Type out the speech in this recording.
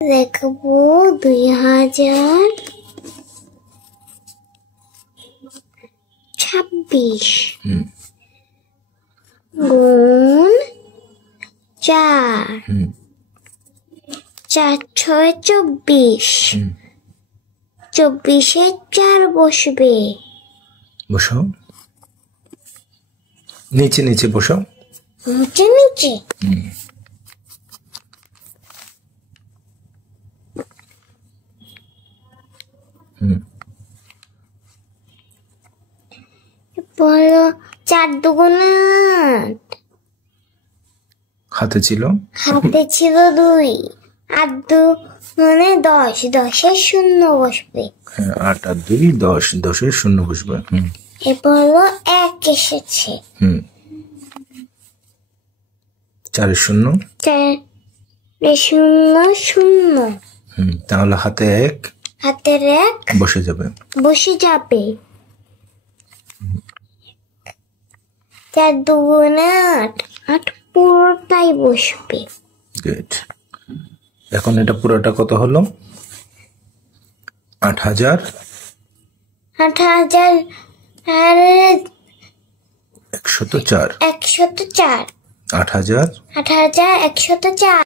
লিখবো 2026 গুণ 4 4 6 24 24-এ 4 বসবে। বসাও, নিচে নিচে বসাও, নিচে নিচে। বলো 4 দুগুণে 8। হাতে ছিল 2 8 2 মানে 10 10-এ 0 বসবে। 8 আর 2 10 10-এর 0 বসবে। এরপর হলো 1 এসেছে। 4-এর 0 0 0। তাহলে হাতে 1 বসে যাবে। 4 দুগুণে 8 8 পুরোটাই বসবে। গুড। এখন এটা পুরোটা কত হলো? 8000 8000 আর 104 104 8000 8104।